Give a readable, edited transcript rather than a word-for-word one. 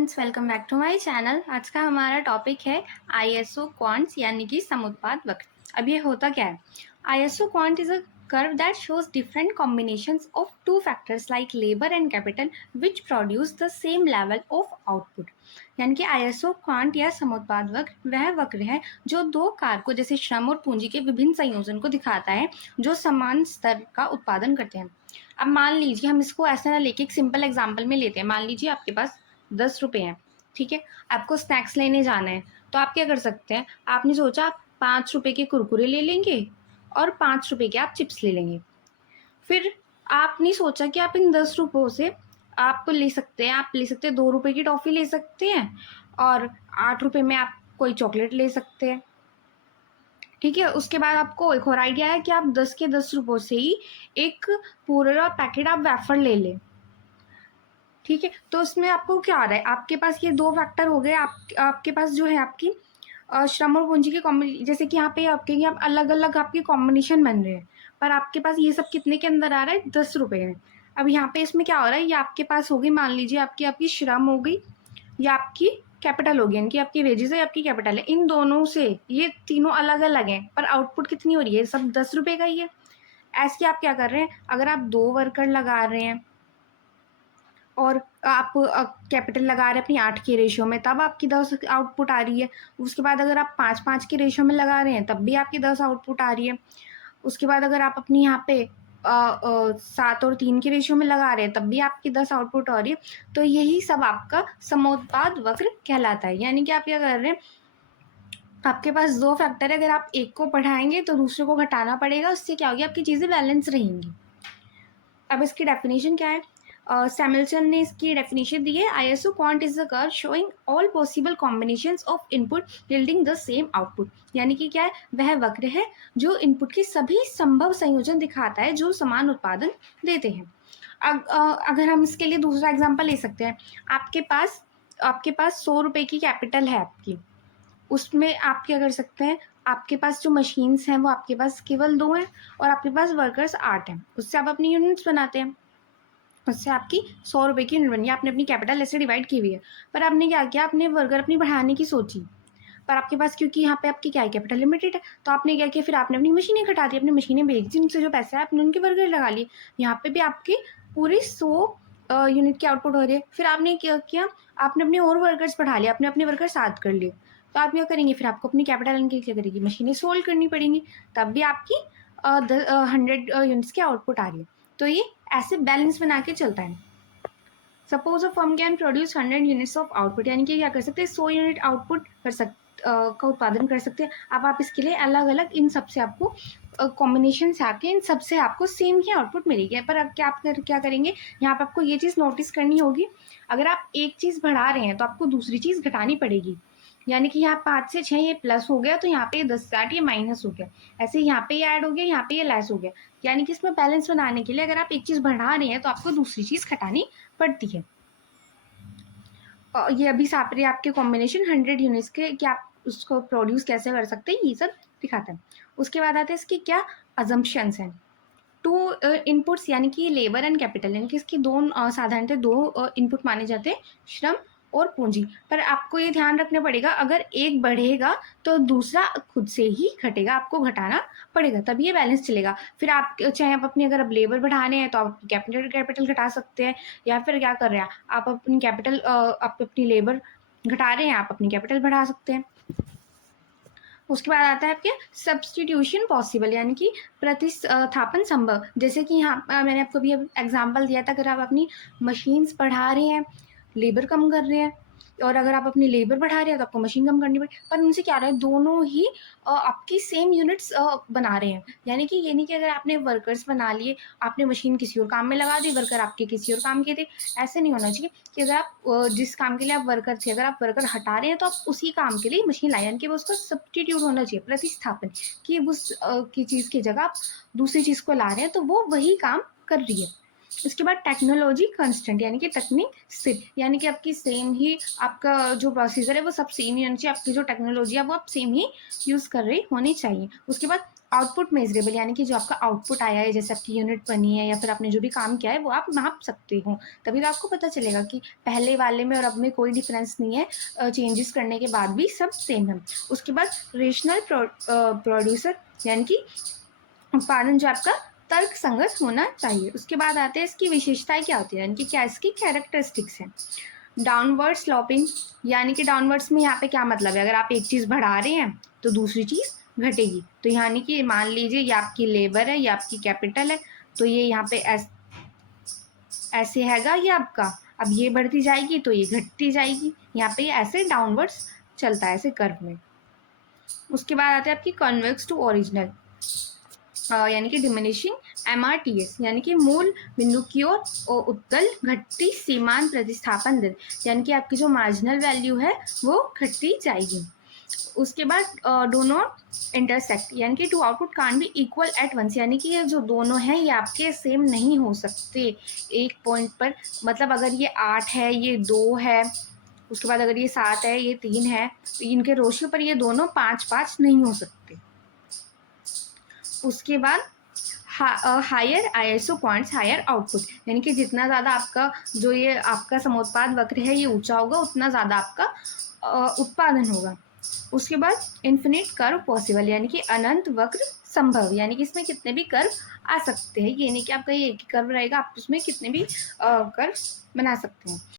Friends, welcome back to my channel. आज का हमारा टॉपिक है आईएसओ क्वांट्स यानी कि समुत्पाद वक्र। अब ये होता क्या है? ISO quant is a curve that shows different combinations of two factors like labor and capital which produce the same level of output। यानी कि आईएसओ क्वांट या समुत्पाद वक्र वह वक्र है जो दो कारकों जैसे श्रम और पूंजी के विभिन्न संयोजन को दिखाता है जो समान स्तर का उत्पादन करते हैं। अब मान लीजिए, हम इसको ऐसा ना लेके एक सिंपल एग्जांपल में लेते हैं। मान लीजिए आपके पास 10 रुपये हैं, ठीक है। आपको स्नैक्स लेने जाना है, तो आप क्या कर सकते हैं? आपने सोचा आप 5 रुपये के कुरकुरे ले लेंगे और 5 रुपये के आप चिप्स ले लेंगे। फिर आपने सोचा कि आप इन 10 रुपयों से आप ले सकते हैं, 2 रुपये की टॉफ़ी ले सकते हैं और 8 रुपये में आप कोई चॉकलेट ले सकते हैं, ठीक है। उसके बाद आपको एक और आइडिया है कि आप 10 के 10 रुपयों से ही एक पूरा पैकेट आप वेफर ले लें, ठीक है। तो उसमें आपको क्या आ रहा है? आपके पास ये दो फैक्टर हो गए। आपके पास जो है आपकी श्रम और पूंजी के जैसे कि यहाँ पे आपके यहाँ अलग अलग आपके कॉम्बिनेशन बन रहे हैं, पर आपके पास ये सब कितने के अंदर आ रहा है? 10 रुपये में। अब यहाँ पे इसमें क्या हो रहा है? ये आपके पास हो गई, मान लीजिए आपकी श्रम हो गई या आपकी कैपिटल हो गई, यानी कि आपकी वेजेस है, आपकी कैपिटल है। इन दोनों से ये तीनों अलग अलग हैं, पर आउटपुट कितनी हो रही है? सब 10 रुपये का ही है। ऐसे आप क्या कर रहे हैं? अगर आप 2 वर्कर लगा रहे हैं और आप कैपिटल लगा रहे हैं अपनी 8 के रेशियो में, तब आपकी 10 आउटपुट आ रही है। उसके बाद अगर आप 5-5 के रेशियो में लगा रहे हैं, तब भी आपकी 10 आउटपुट आ रही है। उसके बाद अगर आप अपनी यहाँ पे 7 और 3 के रेशियो में लगा रहे हैं, तब भी आपकी 10 आउटपुट हो रही है। तो यही सब आपका समोत्पाद वक्र कहलाता है। यानी कि आप क्या कर रहे हैं? आपके पास दो फैक्टर है, अगर आप एक को बढ़ाएंगे तो दूसरे को घटाना पड़ेगा। उससे क्या होगी? आपकी चीज़ें बैलेंस रहेंगी। अब इसकी डेफिनेशन क्या है? सैमुअल्सन ने इसकी डेफिनेशन दी है, ISO quant is a curve showing all possible combinations of input yielding the same output. यानी कि क्या है? वह वक्र है जो इनपुट के सभी संभव संयोजन दिखाता है जो समान उत्पादन देते हैं। अगर हम इसके लिए दूसरा एग्जांपल ले सकते हैं। आपके पास 100 रुपये की कैपिटल है आपकी, उसमें आप क्या कर सकते हैं? आपके पास जो मशीन्स हैं वो आपके पास केवल 2 हैं और आपके पास वर्कर्स 8 हैं। उससे आप अपनी यूनिट्स बनाते हैं, उससे आपकी 100 रुपये की यूनिट बनी। आपने अपनी कैपिटल ऐसे डिवाइड की हुई है, पर आपने क्या किया? आपने वर्कर अपनी बढ़ाने की सोची, पर आपके पास क्योंकि यहाँ पे आपकी क्या है? कैपिटल लिमिटेड है, तो आपने क्या किया? फिर आपने अपनी मशीनें घटा दी, अपनी मशीनें बेच दी, उनसे जो पैसे है आपने उनके वर्कर लगा लिए। यहाँ पे भी आपकी पूरी 100 यूनिट की आउटपुट हो रही है। फिर आपने क्या किया? आपने अपने और वर्कर्स बढ़ा लिया, आपने अपने वर्कर्स 7 कर लिए। तो आप क्या करेंगे? फिर आपको अपनी कैपिटल इनकी क्या करेगी? मशीनें सोल्ड करनी पड़ेंगी, तब भी आपकी 100 यूनिट्स की आउटपुट आ रही है। तो ये ऐसे बैलेंस बना के चलता है। Suppose a firm can produce 100 units of output, यानी कि क्या कर सकते हैं? 100 यूनिट आउटपुट का उत्पादन कर सकते हैं। अब आप इसके लिए अलग अलग इन सब से आपको कॉम्बिनेशन से आके इन सब से आपको सेम ही आउटपुट मिलेगी। पर अब क्या करेंगे? यहाँ पर आपको ये चीज़ नोटिस करनी होगी, अगर आप एक चीज़ बढ़ा रहे हैं तो आपको दूसरी चीज़ घटानी पड़ेगी। यानी कि यहाँ 5 से 6 ये प्लस हो गया, तो यहाँ पे 10 से 8 ये माइनस हो गया। ऐसे यहाँ पे ये ऐड हो गया, यहाँ पे ये लेस हो गया। यानी कि इसमें बैलेंस बनाने के लिए अगर आप एक चीज़ बढ़ा रहे हैं तो आपको दूसरी चीज़ घटानी पड़ती है। ये अभी साप रहे आपके कॉम्बिनेशन 100 यूनिट्स के कि आप उसको प्रोड्यूस कैसे कर सकते हैं, ये सब दिखाता है। उसके बाद आते हैं इसकी क्या अजम्पशंस हैं। 2 इनपुट्स यानी कि लेबर एंड कैपिटल, यानी कि इसकी साधारणतः 2 इनपुट माने जाते हैं, श्रम और पूंजी। पर आपको ये ध्यान रखना पड़ेगा, अगर एक बढ़ेगा तो दूसरा खुद से ही घटेगा, आपको घटाना पड़ेगा, तभी ये बैलेंस चलेगा। फिर आप चाहे आप अपनी अगर लेबर बढ़ाने हैं तो आप कैपिटल घटा सकते हैं, या फिर क्या कर रहे हैं आप अपनी लेबर घटा रहे हैं, आप अपनी कैपिटल बढ़ा सकते हैं। उसके बाद आता है आपके सब्सटीट्यूशन पॉसिबल, यानी कि प्रतिस्थापन संभव। जैसे कि यहाँ मैंने आपको भी एग्जांपल दिया था, अगर आप अपनी मशीन्स बढ़ा रहे हैं, लेबर कम कर रहे हैं, और अगर आप अपनी लेबर बढ़ा रहे हैं तो आपको मशीन कम करनी पड़ेगी। पर उनसे क्या रहा है? दोनों ही आपकी सेम यूनिट्स बना रहे हैं। यानी कि ये नहीं कि अगर आपने वर्कर्स बना लिए, आपने मशीन किसी और काम में लगा दी, वर्कर आपके किसी और काम के थे। ऐसे नहीं होना चाहिए कि अगर आप जिस काम के लिए आप वर्कर थे, अगर आप वर्कर हटा रहे हैं तो आप उसी काम के लिए मशीन लाए, यानी कि वो उसका सब्स्टिट्यूट होना चाहिए, प्रतिस्थापन, कि उस की चीज़ की जगह आप दूसरी चीज़ को ला रहे हैं तो वो वही काम कर रही है। उसके बाद टेक्नोलॉजी कांस्टेंट, यानी कि तकनीक स्थिर, यानी कि आपकी सेम ही आपका जो प्रोसीजर है वो सब सेम ही होना चाहिए, आपकी जो टेक्नोलॉजी है वो आप सेम ही यूज़ कर रही होनी चाहिए। उसके बाद आउटपुट मेजरेबल यानी कि जो आपका आउटपुट आया है, जैसे आपकी यूनिट बनी है या फिर आपने जो भी काम किया है वो आप नाप सकते हो, तभी तो आपको पता चलेगा कि पहले वाले में और अब में कोई डिफरेंस नहीं है, चेंजेस करने के बाद भी सब सेम है। उसके बाद रेशनल प्रोड्यूसर यानी कि उत्पादन जो आपका तर्क संगत होना चाहिए। उसके बाद आते हैं इसकी विशेषताएं क्या होती है, यानी कि क्या इसकी कैरेक्टरिस्टिक्स हैं। डाउनवर्ड स्लोपिंग यानी कि डाउनवर्ड्स में यहाँ पे क्या मतलब है, अगर आप एक चीज़ बढ़ा रहे हैं तो दूसरी चीज़ घटेगी। तो यानी कि मान लीजिए ये आपकी लेबर है, ये आपकी कैपिटल है, तो ये यहाँ पे ऐसे हैगा ये आपका, अब ये बढ़ती जाएगी तो ये घटती जाएगी, यहाँ पे ये ऐसे डाउनवर्ड्स चलता है ऐसे कर्व में। उसके बाद आते हैं आपकी कन्वेक्स टू ओरिजिनल यानी कि डिमिनिशिंग MRTS यानी कि मूल बिंदु की ओर उत्तल घटती सीमांत प्रतिस्थापन दर, यानी कि आपकी जो मार्जिनल वैल्यू है वो घटती जाएगी। उसके बाद डू नॉट इंटरसेक्ट यानी कि two output can be equal at once, यानी कि ये जो दोनों हैं ये आपके सेम नहीं हो सकते एक पॉइंट पर। मतलब अगर ये 8 है ये 2 है, उसके बाद अगर ये 7 है ये 3 है, तो इनके रेशियो पर ये दोनों 5-5 नहीं हो सकते। उसके बाद higher ISO quants higher output, यानी कि जितना ज़्यादा आपका जो ये आपका समोत्पाद वक्र है ये ऊंचा होगा उतना ज़्यादा आपका उत्पादन होगा। उसके बाद इन्फिनिट कर्व पॉसिबल यानी कि अनंत वक्र संभव, यानी कि इसमें कितने भी कर्व आ सकते हैं, ये नहीं कि आपका ये एक ही कर्व रहेगा, आप उसमें कितने भी कर्व बना सकते हैं।